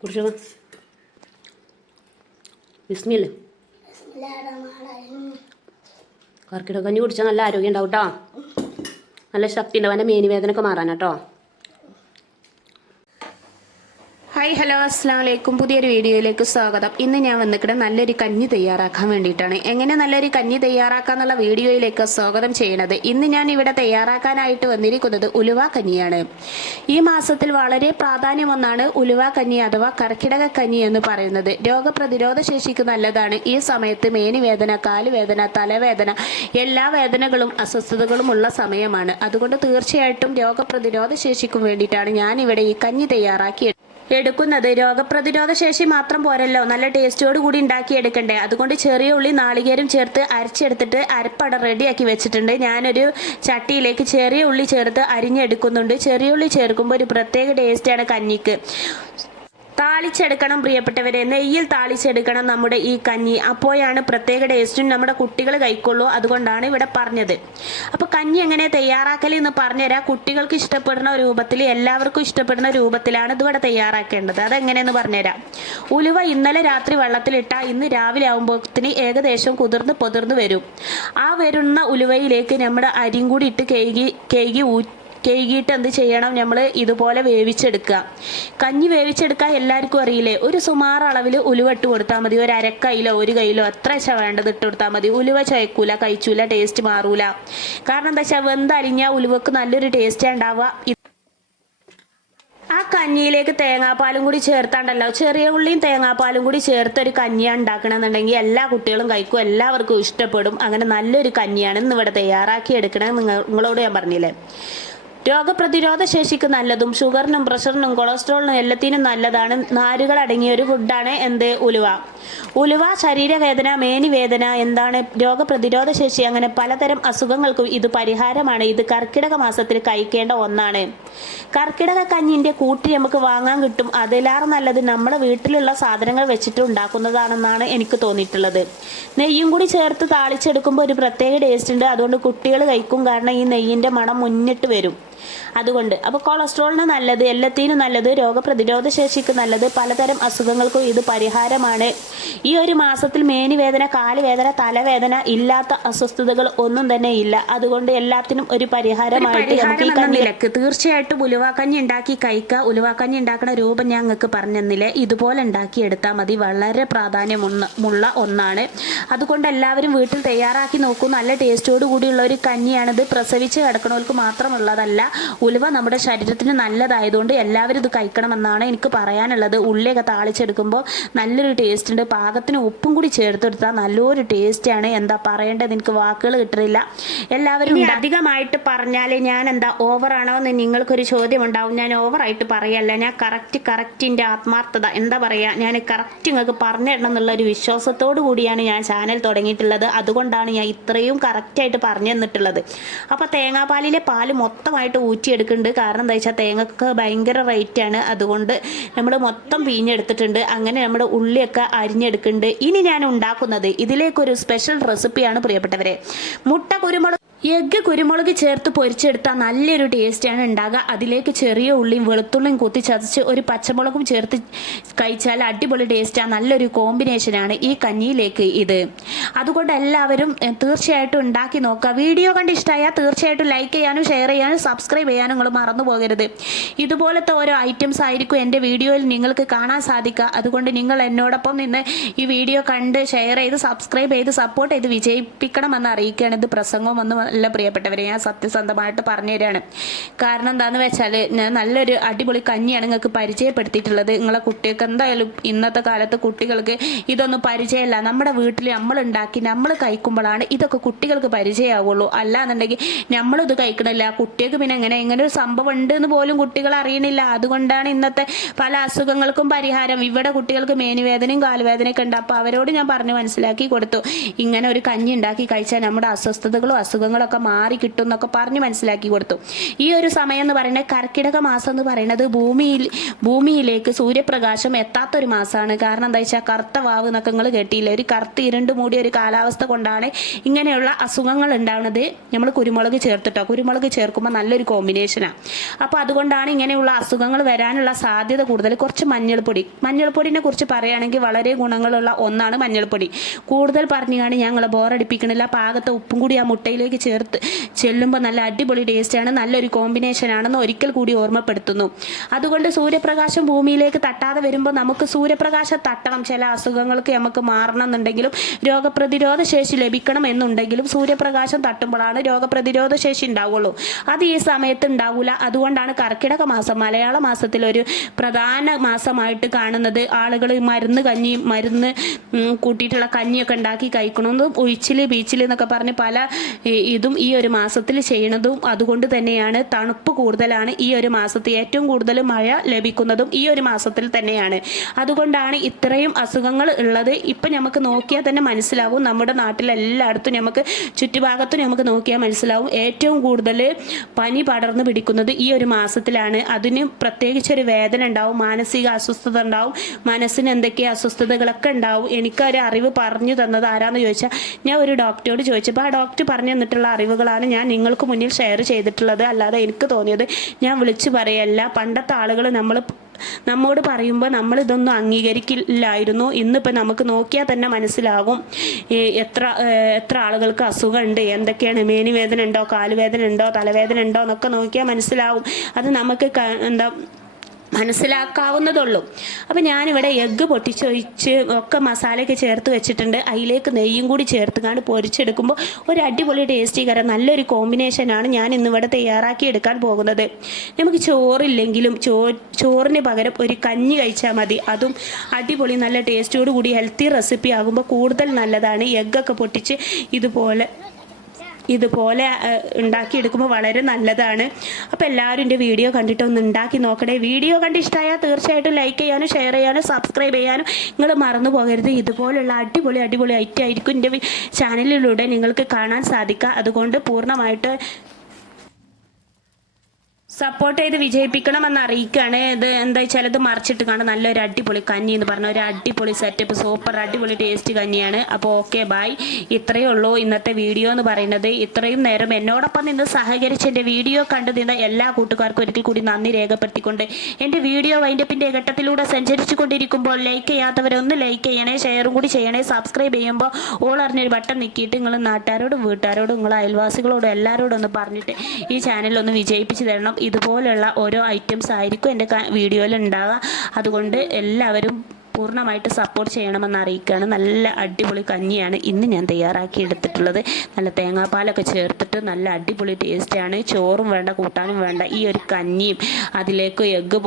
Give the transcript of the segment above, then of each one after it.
കുടിച്ചോ വിസ്മിയല്ലേ കർക്കിടക കഞ്ഞി കുടിച്ചാൽ നല്ല ആരോഗ്യം ഉണ്ടാവും കേട്ടോ നല്ല ശക്തി ഉണ്ടാവും എന്റെ മേനി വേദനയൊക്കെ മാറാനാട്ടോ ഹായ് ഹലോ അസ്സാം വലൈക്കും പുതിയൊരു വീഡിയോയിലേക്ക് സ്വാഗതം. ഇന്ന് ഞാൻ വന്നിട്ട് നല്ലൊരു കഞ്ഞി തയ്യാറാക്കാൻ വേണ്ടിയിട്ടാണ്. എങ്ങനെ നല്ലൊരു കഞ്ഞി തയ്യാറാക്കാന്നുള്ള വീഡിയോയിലേക്ക് സ്വാഗതം ചെയ്യണത് ഇന്ന് ഞാൻ ഇവിടെ തയ്യാറാക്കാനായിട്ട് വന്നിരിക്കുന്നത് ഉലുവ കഞ്ഞിയാണ്. ഈ മാസത്തിൽ വളരെ പ്രാധാന്യം ഒന്നാണ് ഉലുവ കഞ്ഞി അഥവാ കർക്കിടക കഞ്ഞി എന്ന് പറയുന്നത്. രോഗപ്രതിരോധ ശേഷിക്ക് നല്ലതാണ്. ഈ സമയത്ത് മേനുവേദന കാലുവേദന തലവേദന എല്ലാ വേദനകളും അസ്വസ്ഥതകളും ഉള്ള സമയമാണ്. അതുകൊണ്ട് തീർച്ചയായിട്ടും രോഗപ്രതിരോധ ശേഷിക്കും വേണ്ടിയിട്ടാണ് ഞാൻ ഇവിടെ ഈ കഞ്ഞി തയ്യാറാക്കി എടുക്കുന്നത്. രോഗപ്രതിരോധ ശേഷി മാത്രം പോരല്ലോ. നല്ല ടേസ്റ്റോട് കൂടി ഉണ്ടാക്കി എടുക്കണ്ടേ അതുകൊണ്ട് ചെറിയ ഉള്ളി നാളികേരം ചേർത്ത് അരച്ചെടുത്തിട്ട് അരപ്പട റെഡിയാക്കി വെച്ചിട്ടുണ്ട്. ഞാനൊരു ചട്ടിയിലേക്ക് ചെറിയ ഉള്ളി ചേർത്ത് അരിഞ്ഞെടുക്കുന്നുണ്ട്. ചെറിയ ഉള്ളി ചേർക്കുമ്പോൾ ഒരു പ്രത്യേക ടേസ്റ്റാണ് കഞ്ഞിക്ക്. താളിച്ചെടുക്കണം പ്രിയപ്പെട്ടവരെ. നെയ്യിൽ താളിച്ചെടുക്കണം നമ്മുടെ ഈ കഞ്ഞി. അപ്പോഴാണ് പ്രത്യേക ടേസ്റ്റും നമ്മുടെ കുട്ടികൾ കഴിക്കുള്ളൂ. അതുകൊണ്ടാണ് ഇവിടെ പറഞ്ഞത്. അപ്പോൾ കഞ്ഞി എങ്ങനെ തയ്യാറാക്കൽ എന്ന് പറഞ്ഞുതരാം. കുട്ടികൾക്ക് ഇഷ്ടപ്പെടുന്ന രൂപത്തിൽ എല്ലാവർക്കും ഇഷ്ടപ്പെടുന്ന രൂപത്തിലാണ് ഇതിവിടെ തയ്യാറാക്കേണ്ടത്. അതെങ്ങനെയെന്ന് പറഞ്ഞുതരാം. ഉലുവ ഇന്നലെ രാത്രി വെള്ളത്തിലിട്ട ഇന്ന് രാവിലെ ആകുമ്പോഴത്തിന് ഏകദേശം കുതിർന്ന് പൊതിർന്ന് വരും. ആ വരുന്ന ഉലുവയിലേക്ക് നമ്മുടെ അരിയും കൂടി ഇട്ട് കേകി കേകി ഊറ്റി കഴുകിയിട്ട് എന്ത് ചെയ്യണം? നമ്മൾ ഇതുപോലെ വേവിച്ചെടുക്കുക കഞ്ഞി വേവിച്ചെടുക്കാൻ എല്ലാവർക്കും അറിയില്ലേ? ഒരു സുമാർ അളവിൽ ഉലുവ ഇട്ട് കൊടുത്താൽ മതി. ഒരു അരക്കയിലോ ഒരു കയ്യിലോ എത്ര വെച്ചാൽ വേണ്ടത് ഇട്ട് കൊടുത്താൽ മതി. ഉലുവ ചയക്കൂല കഴിച്ചൂല ടേസ്റ്റ് മാറൂല. കാരണം എന്താ വെച്ചാൽ വെന്തലിഞ്ഞാൽ ഉലുവക്ക് നല്ലൊരു ടേസ്റ്റ് ഉണ്ടാവുക ആ കഞ്ഞിയിലേക്ക് തേങ്ങാപ്പാലും കൂടി ചേർത്താണ്ടല്ലോ. ചെറിയ ഉള്ളിയും തേങ്ങാപ്പാലും കൂടി ചേർത്ത് ഒരു കഞ്ഞിയാണ് ഉണ്ടാക്കണമെന്നുണ്ടെങ്കിൽ എല്ലാ കുട്ടികളും കഴിക്കും. എല്ലാവർക്കും ഇഷ്ടപ്പെടും. അങ്ങനെ നല്ലൊരു കഞ്ഞിയാണ് ഇന്ന് ഇവിടെ തയ്യാറാക്കി എടുക്കണമെന്ന് നിങ്ങളോട് ഞാൻ പറഞ്ഞില്ലേ. രോഗപ്രതിരോധ ശേഷിക്ക് നല്ലതും ഷുഗറിനും പ്രഷറിനും കൊളസ്ട്രോളിനും എല്ലാത്തിനും നല്ലതാണ്. നാരുകൾ അടങ്ങിയ ഒരു ഫുഡാണ് എന്ത് ഉലുവ. ഉലുവ ശരീരവേദന മേനിവേദന എന്താണ് രോഗപ്രതിരോധ ശേഷി അങ്ങനെ പലതരം അസുഖങ്ങൾക്കും ഇത് പരിഹാരമാണ്. ഇത് കർക്കിടക മാസത്തിൽ കഴിക്കേണ്ട ഒന്നാണ്. കർക്കിടക കഞ്ഞിന്റെ കൂട്ടി നമുക്ക് വാങ്ങാൻ കിട്ടും. അതിലേറെ നല്ലത് നമ്മുടെ വീട്ടിലുള്ള സാധനങ്ങൾ വെച്ചിട്ട് ഉണ്ടാക്കുന്നതാണെന്നാണ് എനിക്ക് തോന്നിയിട്ടുള്ളത്. നെയ്യും കൂടി ചേർത്ത് താളിച്ചെടുക്കുമ്പോൾ ഒരു പ്രത്യേക ടേസ്റ്റ് ഉണ്ട്. അതുകൊണ്ട് കുട്ടികൾ കഴിക്കും. കാരണം ഈ നെയ്യിന്റെ മണം മുന്നിട്ട് വരും. അതുകൊണ്ട്. അപ്പോൾ കൊളസ്ട്രോളിന് നല്ലത് എല്ലാത്തിനും നല്ലത് രോഗപ്രതിരോധ ശേഷിക്ക് നല്ലത് പലതരം അസുഖങ്ങൾക്കും ഇത് പരിഹാരമാണ്. ഈ ഒരു മാസത്തിൽ മേനുവേദന കാലുവേദന തലവേദന ഇല്ലാത്ത അസ്വസ്ഥതകൾ ഒന്നും തന്നെ ഇല്ല. അതുകൊണ്ട് എല്ലാത്തിനും ഒരു പരിഹാരമായിട്ട് നമുക്ക് ഈ കഞ്ഞിലക്ക് തീർച്ചയായിട്ടും ഉലുവാക്കഞ്ഞി ഉണ്ടാക്കി കഴിക്കുക. ഉലുവാക്കഞ്ഞി ഉണ്ടാക്കുന്ന രൂപം ഞാൻ നിങ്ങൾക്ക് പറഞ്ഞെന്നില്ലേ. ഇതുപോലെ ഉണ്ടാക്കി എടുത്താൽ മതി. വളരെ പ്രാധാന്യമുള്ള ഒന്നാണ്. അതുകൊണ്ട് എല്ലാവരും വീട്ടിൽ തയ്യാറാക്കി നോക്കൂ. നല്ല ടേസ്റ്റോട് കൂടിയുള്ള ഒരു കഞ്ഞിയാണിത്. പ്രസവിച്ച് കിടക്കണവർക്ക് മാത്രമുള്ളതല്ല ഉലുവ നമ്മുടെ ശരീരത്തിന് നല്ലതായതുകൊണ്ട് എല്ലാവരും ഇത് കഴിക്കണമെന്നാണ് എനിക്ക് പറയാനുള്ളത്. ഉള്ളിയൊക്കെ താളിച്ചെടുക്കുമ്പോൾ നല്ലൊരു ടേസ്റ്റ് ഉണ്ട് പാകത്തിന് ഉപ്പും കൂടി ചേർത്തെടുത്താൽ നല്ലൊരു ടേസ്റ്റാണ് എന്താ പറയേണ്ടത്? എനിക്ക് വാക്കുകൾ കിട്ടുന്നില്ല എല്ലാവരും അധികമായിട്ട് പറഞ്ഞാൽ ഞാൻ എന്താ ഓവറാണോ എന്ന് നിങ്ങൾക്കൊരു ചോദ്യം ഉണ്ടാവും ഞാൻ ഓവറായിട്ട് പറയല്ല. ഞാൻ കറക്റ്റ് കറക്റ്റിന്റെ ആത്മാർത്ഥത. എന്താ പറയുക ഞാൻ കറക്റ്റ് നിങ്ങൾക്ക് പറഞ്ഞു തരണം എന്നുള്ള വിശ്വാസത്തോടു കൂടിയാണ് ഞാൻ ചാനൽ തുടങ്ങിയിട്ടുള്ളത്. അതുകൊണ്ടാണ് ഞാൻ ഇത്രയും കറക്റ്റായിട്ട് പറഞ്ഞു തന്നിട്ടുള്ളത്. അപ്പോൾ തേങ്ങാപ്പാലിലെ പാൽ മൊത്തമായിട്ട് ഊറ്റിയെടുക്കുന്നുണ്ട്. കാരണം എന്താ വെച്ചാൽ തേങ്ങക്ക് ഭയങ്കര റേറ്റാണ് അതുകൊണ്ട് നമ്മൾ മൊത്തം പിഴിഞ്ഞെടുത്തിട്ടുണ്ട്. അങ്ങനെ നമ്മുടെ ഉള്ളിയൊക്കെ അരിഞ്ഞെടുക്കുന്നുണ്ട്. ഇനി ഞാൻ ഉണ്ടാക്കുന്നത് ഇതിലേക്കൊരു സ്പെഷ്യൽ റെസിപ്പിയാണ് പ്രിയപ്പെട്ടവരെ. മുട്ട കുരുമുളക് എഗ്ഗ് കുരുമുളക് ചേർത്ത് പൊരിച്ചെടുത്താൽ നല്ലൊരു ടേസ്റ്റാണ് ഉണ്ടാകുക അതിലേക്ക് ചെറിയ ഉള്ളിയും വെളുത്തുള്ളിയും കുത്തി ചതച്ച് ഒരു പച്ചമുളകും ചേർത്ത് കഴിച്ചാൽ അടിപൊളി ടേസ്റ്റാണ് നല്ലൊരു കോമ്പിനേഷനാണ് ഈ കഞ്ഞിയിലേക്ക് ഇത്. അതുകൊണ്ട് എല്ലാവരും തീർച്ചയായിട്ടും ഉണ്ടാക്കി നോക്കുക. വീഡിയോ കണ്ട് ഇഷ്ടമായാൽ തീർച്ചയായിട്ടും ലൈക്ക് ചെയ്യാനും ഷെയർ ചെയ്യാനും സബ്സ്ക്രൈബ് ചെയ്യാനും നിങ്ങൾ മറന്നു പോകരുത്. ഇതുപോലത്തെ ഓരോ ഐറ്റംസ് ആയിരിക്കും എന്റെ വീഡിയോയിൽ നിങ്ങൾക്ക് കാണാൻ സാധിക്കുക. അതുകൊണ്ട് നിങ്ങൾ എന്നോടൊപ്പം നിന്ന് ഈ വീഡിയോ കണ്ട് ഷെയർ ചെയ്ത് സബ്സ്ക്രൈബ് ചെയ്ത് സപ്പോർട്ട് ചെയ്ത് വിജയിപ്പിക്കണമെന്ന് അറിയിക്കുകയാണ്. ഇത് പ്രസംഗമൊന്നും അല്ല പ്രിയപ്പെട്ടവരെ ഞാൻ സത്യസന്ധമായിട്ട് പറഞ്ഞു തരികയാണ് കാരണം എന്താണെന്ന് വെച്ചാൽ ഞാൻ നല്ലൊരു അടിപൊളി കഞ്ഞിയാണ് നിങ്ങൾക്ക് പരിചയപ്പെടുത്തിയിട്ടുള്ളത്. നിങ്ങളെ കുട്ടികൾക്ക് എന്തായാലും ഇന്നത്തെ കാലത്ത് കുട്ടികൾക്ക് ഇതൊന്നും പരിചയമല്ല നമ്മുടെ വീട്ടിൽ നമ്മൾ ഉണ്ടാക്കി നമ്മൾ കഴിക്കുമ്പോഴാണ് ഇതൊക്കെ കുട്ടികൾക്ക് പരിചയമാവുള്ളൂ. അല്ലാന്നുണ്ടെങ്കിൽ നമ്മളിത് കഴിക്കണില്ല. കുട്ടികൾക്ക് പിന്നെ എങ്ങനെ ഇങ്ങനെ ഒരു സംഭവം ഉണ്ട് എന്ന് പോലും കുട്ടികൾ അറിയണില്ല. അതുകൊണ്ടാണ് ഇന്നത്തെ പല അസുഖങ്ങൾക്കും പരിഹാരം. ഇവിടെ കുട്ടികൾക്ക് മേനുവേദനയും കാലുവേദനയൊക്കെ ഉണ്ട്. അപ്പോൾ അവരോട് ഞാൻ പറഞ്ഞ് മനസ്സിലാക്കി കൊടുത്തു. ഇങ്ങനെ ഒരു കഞ്ഞി ഉണ്ടാക്കി കഴിച്ചാൽ നമ്മുടെ അസ്വസ്ഥതകളും അസുഖങ്ങളും അസുഖങ്ങളൊക്കെ മാറി കിട്ടും എന്നൊക്കെ പറഞ്ഞ് മനസ്സിലാക്കി കൊടുത്തു. ഈ ഒരു സമയം എന്ന് പറയുന്നത് കർക്കിടക മാസം എന്ന് പറയുന്നത് ഭൂമിയിൽ ഭൂമിയിലേക്ക് സൂര്യപ്രകാശം എത്താത്തൊരു മാസമാണ്. കാരണം എന്താ വെച്ചാൽ കറുത്ത വാവ് എന്നൊക്കെ നിങ്ങൾ കേട്ടിയില്ല ഒരു കറുത്ത് ഇരുണ്ട് മൂടിയ ഒരു കാലാവസ്ഥ കൊണ്ടാണ് ഇങ്ങനെയുള്ള അസുഖങ്ങൾ ഉണ്ടാവുന്നത്. നമ്മൾ കുരുമുളക് ചേർത്തിട്ടോ? കുരുമുളക് ചേർക്കുമ്പോൾ നല്ലൊരു കോമ്പിനേഷനാണ് അപ്പോൾ അതുകൊണ്ടാണ് ഇങ്ങനെയുള്ള അസുഖങ്ങൾ വരാനുള്ള സാധ്യത കൂടുതൽ. കുറച്ച് മഞ്ഞൾപ്പൊടി. മഞ്ഞൾപ്പൊടിനെ കുറിച്ച് പറയുകയാണെങ്കിൽ വളരെ ഗുണങ്ങളുള്ള ഒന്നാണ് മഞ്ഞൾപ്പൊടി. കൂടുതൽ പറഞ്ഞാണ് ഞങ്ങൾ ബോറടിപ്പിക്കണില്ല പാകത്തെ ഉപ്പും കൂടി ആ മുട്ടയിലേക്ക് ചേർത്ത് ചെല്ലുമ്പോൾ നല്ല അടിപൊളി ടേസ്റ്റാണ് നല്ലൊരു കോമ്പിനേഷൻ ആണെന്ന് ഒരിക്കൽ കൂടി ഓർമ്മപ്പെടുത്തുന്നു. അതുകൊണ്ട് സൂര്യപ്രകാശം ഭൂമിയിലേക്ക് തട്ടാതെ വരുമ്പോൾ നമുക്ക് സൂര്യപ്രകാശം തട്ടണം. ചില അസുഖങ്ങൾക്ക് നമുക്ക് മാറണം എന്നുണ്ടെങ്കിലും രോഗപ്രതിരോധ ശേഷി ലഭിക്കണം എന്നുണ്ടെങ്കിലും സൂര്യപ്രകാശം തട്ടുമ്പോഴാണ് രോഗപ്രതിരോധ ശേഷി ഉണ്ടാവുള്ളൂ. അത് ഈ സമയത്ത് ഉണ്ടാവില്ല അതുകൊണ്ടാണ് കർക്കിടക മാസം മലയാള മാസത്തിൽ ഒരു പ്രധാന മാസമായിട്ട് കാണുന്നത്. ആളുകൾ മരുന്ന് കഞ്ഞി മരുന്ന് കൂട്ടിയിട്ടുള്ള കഞ്ഞിയൊക്കെ ഉണ്ടാക്കി കഴിക്കണമെന്നും ഒഴിച്ചിൽ ബീച്ചിൽ എന്നൊക്കെ പറഞ്ഞ് പല ഈ, ഇതും ഈ ഒരു മാസത്തിൽ ചെയ്യണതും അതുകൊണ്ട് തന്നെയാണ് തണുപ്പ് കൂടുതലാണ് ഈ ഒരു മാസത്തിൽ ഏറ്റവും കൂടുതൽ മഴ ലഭിക്കുന്നതും ഈ ഒരു മാസത്തിൽ തന്നെയാണ്. അതുകൊണ്ടാണ് ഇത്രയും അസുഖങ്ങൾ ഉള്ളത്. ഇപ്പം നമുക്ക് നോക്കിയാൽ തന്നെ മനസ്സിലാവും. നമ്മുടെ നാട്ടിലെല്ലായിടത്തും നമുക്ക് ചുറ്റുഭാഗത്തും നമുക്ക് നോക്കിയാൽ മനസ്സിലാവും. ഏറ്റവും കൂടുതൽ പനി പടർന്നു പിടിക്കുന്നത് ഈ ഒരു മാസത്തിലാണ്. അതിന് പ്രത്യേകിച്ചൊരു വേദന ഉണ്ടാവും മാനസിക അസ്വസ്ഥത ഉണ്ടാവും മനസ്സിന് എന്തൊക്കെ അസ്വസ്ഥതകളൊക്കെ ഉണ്ടാവും. എനിക്കൊരു അറിവ് പറഞ്ഞു തന്നത് ആരാന്ന് ചോദിച്ചാൽ ഞാൻ ഒരു ഡോക്ടറോട് ചോദിച്ചപ്പോൾ ആ ഡോക്ടർ പറഞ്ഞു തന്നിട്ടുള്ള അറിവുകളാണ് ഞാൻ നിങ്ങൾക്ക് മുന്നിൽ ഷെയർ ചെയ്തിട്ടുള്ളത്. അല്ലാതെ എനിക്ക് തോന്നിയത് ഞാൻ വിളിച്ചു പറയല്ല. പണ്ടത്തെ ആളുകൾ നമ്മൾ നമ്മോട് പറയുമ്പോൾ നമ്മൾ ഇതൊന്നും അംഗീകരിക്കില്ലായിരുന്നു. ഇന്നിപ്പോൾ നമുക്ക് നോക്കിയാൽ തന്നെ മനസ്സിലാകും. എത്ര എത്ര ആളുകൾക്ക് അസുഖമുണ്ട്. എന്തൊക്കെയാണ് മേനി വേദന ഉണ്ടോ കാലുവേദന ഉണ്ടോ തലവേദന ഉണ്ടോ എന്നൊക്കെ നോക്കിയാൽ മനസ്സിലാവും. അത് നമുക്ക് എന്താ മനസ്സിലാക്കാവുന്നതുള്ളൂ. അപ്പം ഞാനിവിടെ എഗ്ഗ് പൊട്ടിച്ചൊഴിച്ച് ഒക്കെ മസാലയൊക്കെ ചേർത്ത് വെച്ചിട്ടുണ്ട്. അതിലേക്ക് നെയ്യും കൂടി ചേർത്ത് കാണ് പൊരിച്ചെടുക്കുമ്പോൾ ഒരു അടിപൊളി ടേസ്റ്റി കരം നല്ലൊരു കോമ്പിനേഷനാണ് ഞാൻ ഇന്നിവിടെ തയ്യാറാക്കി എടുക്കാൻ പോകുന്നത്. നമുക്ക് ചോറില്ലെങ്കിലും ചോ ചോറിന് പകരം ഒരു കഞ്ഞി കഴിച്ചാൽ മതി. അതും അടിപൊളി നല്ല ടേസ്റ്റോട് കൂടി ഹെൽത്തി റെസിപ്പി ആകുമ്പോൾ കൂടുതൽ നല്ലതാണ്. എഗ്ഗൊക്കെ പൊട്ടിച്ച് ഇതുപോലെ ഇതുപോലെ ഉണ്ടാക്കി ഉണ്ടാക്കിയെടുക്കുമ്പോൾ വളരെ നല്ലതാണ്. അപ്പോൾ എല്ലാവരും എന്റെ വീഡിയോ കണ്ടിട്ട് ഒന്ന് ഉണ്ടാക്കി നോക്കണേ. വീഡിയോ കണ്ട് ഇഷ്ടമായാൽ തീർച്ചയായിട്ടും ലൈക്ക് ചെയ്യാനും ഷെയർ ചെയ്യാനും സബ്സ്ക്രൈബ് ചെയ്യാനും നിങ്ങൾ മറന്നു പോകരുത്. ഇതുപോലുള്ള അടിപൊളി അടിപൊളി ഐറ്റം ആയിരിക്കും എന്റെ ചാനലിലൂടെ നിങ്ങൾക്ക് കാണാൻ സാധിക്കുക. അതുകൊണ്ട് പൂർണമായിട്ട് സപ്പോർട്ട് ചെയ്ത് വിജയിപ്പിക്കണമെന്ന് അറിയിക്കുകയാണ്. ഇത് എന്താ വെച്ചാൽ ഇത് മറിച്ചിട്ട് കാണാൻ നല്ലൊരു അടിപൊളി കഞ്ഞി എന്ന് പറഞ്ഞ ഒരു അടിപൊളി സെറ്റപ്പ് സൂപ്പർ അടിപൊളി ടേസ്റ്റ് കഞ്ഞിയാണ്. അപ്പോൾ ഓക്കെ ബായ് ഇത്രയേ ഉള്ളൂ ഇന്നത്തെ വീഡിയോ എന്ന് പറയുന്നത്. ഇത്രയും നേരം എന്നോടൊപ്പം നിന്ന് സഹകരിച്ച് എന്റെ വീഡിയോ കണ്ടു നിന്ന എല്ലാ കൂട്ടുകാർക്കും ഒരിക്കൽ കൂടി നന്ദി രേഖപ്പെടുത്തിക്കൊണ്ട് എന്റെ വീഡിയോ വൈൻഡപ്പിന്റെ ഘട്ടത്തിലൂടെ സഞ്ചരിച്ചു കൊണ്ടിരിക്കുമ്പോൾ ലൈക്ക് ചെയ്യാത്തവരൊന്ന് ലൈക്ക് ചെയ്യണേ ഷെയറും കൂടി ചെയ്യണേ. സബ്സ്ക്രൈബ് ചെയ്യുമ്പോൾ ഓൾ അറിഞ്ഞൊരു ബട്ടൺ നിൽക്കിയിട്ട് നിങ്ങൾ നാട്ടുകാരോടും വീട്ടുകാരോടും നിങ്ങൾ അയൽവാസികളോടും എല്ലാവരോടും ഒന്ന് പറഞ്ഞിട്ട് ഈ ചാനൽ ഒന്ന് വിജയിപ്പിച്ച് തരണം. ഇതുപോലുള്ള ഓരോ ഐറ്റംസ് ആയിരിക്കും എന്റെ വീഡിയോയിൽ ഉണ്ടാവുക. അതുകൊണ്ട് എല്ലാവരും പൂർണമായിട്ട് സപ്പോർട്ട് ചെയ്യണമെന്ന് അറിയിക്കുകയാണ്. നല്ല അടിപൊളി കഞ്ഞിയാണ് ഇന്ന് ഞാൻ തയ്യാറാക്കി എടുത്തിട്ടുള്ളത്. നല്ല തേങ്ങാപ്പാലൊക്കെ ചേർത്തിട്ട് നല്ല അടിപൊളി ടേസ്റ്റാണ് ചോറും വേണ്ട കൂട്ടാനും വേണ്ട ഈ ഒരു കഞ്ഞിയും അതിലേക്ക് എഗ്ഗ്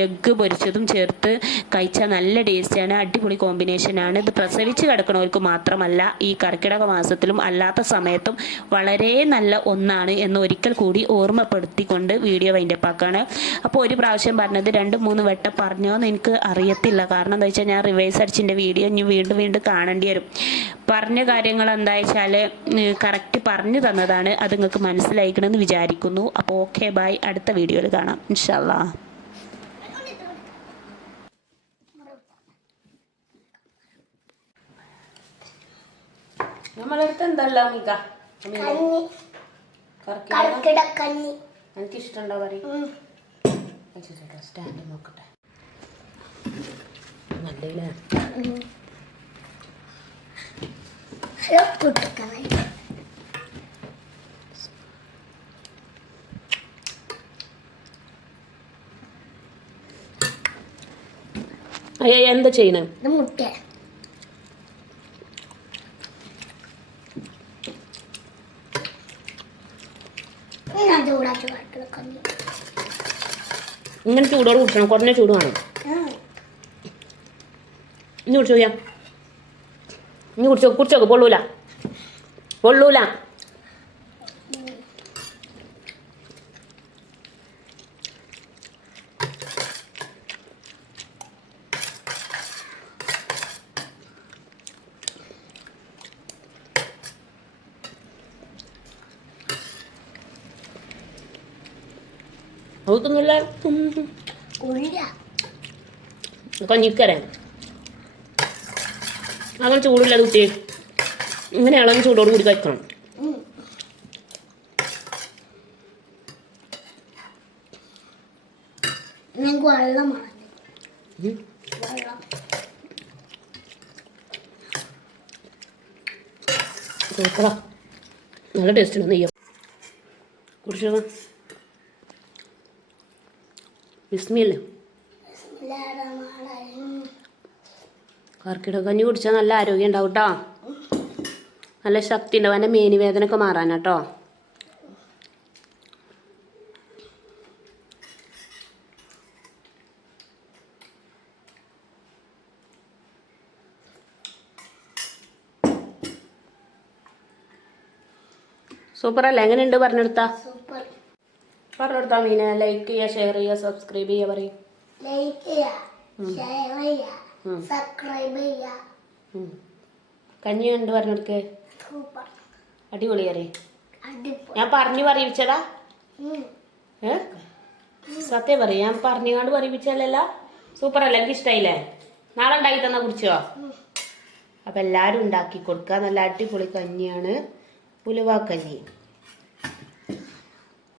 എഗ്ഗ് പൊരിച്ചതും ചേർത്ത് കഴിച്ചാൽ നല്ല ടേസ്റ്റാണ് അടിപൊളി കോമ്പിനേഷനാണ് ഇത് പ്രസവിച്ച് കിടക്കുന്നവർക്ക് മാത്രമല്ല ഈ കർക്കിടക മാസത്തിലും അല്ലാത്ത സമയത്തും വളരെ നല്ല ഒന്നാണ് എന്ന് ഒരിക്കൽ കൂടി ഓർമ്മപ്പെടുത്തിക്കൊണ്ട് വീഡിയോ വൈൻഡപ്പാക്കാണ് അപ്പോൾ ഒരു പ്രാവശ്യം പറഞ്ഞത് രണ്ട് മൂന്ന് വട്ടം പറഞ്ഞോ എന്ന് എനിക്ക് അറിയത്തില്ല. കാരണം എന്താ വെച്ചാൽ ഞാൻ റിവേഴ്സ് അടിച്ചിന്റെ വീഡിയോ ഇനി വീണ്ടും വീണ്ടും കാണേണ്ടി വരും. പറഞ്ഞ കാര്യങ്ങൾ എന്താ വെച്ചാൽ കറക്റ്റ് പറഞ്ഞു തന്നതാണ് അത് നിങ്ങൾക്ക് മനസ്സിലായിക്കണമെന്ന് വിചാരിക്കുന്നു. അപ്പോൾ ഓക്കെ ബായ് അടുത്ത വീഡിയോയിൽ കാണാം. ഇൻഷാല്ലാ നമ്മളടുത്ത് എന്തല്ല മിക കഞ്ഞി. കറക്കി കർക്കിടക്കഞ്ഞി എനിക്ക് ഇഷ്ടമുണ്ടോ പറയും സ്റ്റാൻഡ് നോക്കട്ടെ. എന്താ ചെയ്യണേ? മുട്ട ഞാൻ ചൂടാക്കി കർക്കിടക്കഞ്ഞി ഇങ്ങനെ ചൂടോട് കുടിക്കണം. കുറഞ്ഞ ചൂട് വേണം. ഇനി കുടിച്ചു നോക്കിയാ ഇനി കുടിച്ചോ കുടിച്ചോക്ക് പൊള്ളൂല പൊള്ളൂല നോക്കുന്നില്ല കുഴിയ കഞ്ഞിക്കര. അങ്ങനെ ചൂടില്ല കുട്ടി. ഇങ്ങനെ ഇളം ചൂടോട് കൂടി കഴിക്കണം. നല്ല ടേസ്റ്റ് നെയ്യം കുടിച്ചോ? വിസ്മിയല്ലേ. കർക്കിടക കഞ്ഞി കുടിച്ചാൽ നല്ല ആരോഗ്യം ഉണ്ടാവും കേട്ടോ നല്ല ശക്തി ഉണ്ടാവും എന്റെ മേനി വേദനയൊക്കെ കേട്ടോ സൂപ്പറല്ലേ? എങ്ങനെയുണ്ട്? പറഞ്ഞെടുത്താ സൂപ്പർ മീന. ലൈക്ക് ചെയ്യുക ഷെയർ ചെയ്യുക സബ്സ്ക്രൈബ് ചെയ്യുക പറയും. ലൈക്ക് ചെയ്യുക ഷെയർ ചെയ്യുക സബ്സ്ക്രൈബ് ചെയ്യുക. കഞ്ഞി കണ്ട് പറഞ്ഞെടുക്ക്. സൂപ്പർ. അടിപൊളി അറിയും ഞാൻ പറഞ്ഞു പറയിപ്പിച്ചതാ. ഏ? സത്യം പറയും. ഞാൻ പറഞ്ഞുകൊണ്ട് പറയിപ്പിച്ചാലല്ല സൂപ്പർ അല്ലേ എനിക്ക് ഇഷ്ടമായില്ലേ നാളെ ഉണ്ടാക്കി തന്നാ കുടിച്ചോ? അപ്പം എല്ലാവരും ഉണ്ടാക്കി കൊടുക്കുക നല്ല അടിപൊളി കഞ്ഞിയാണ്. ഉലുവാക്കഞ്ഞി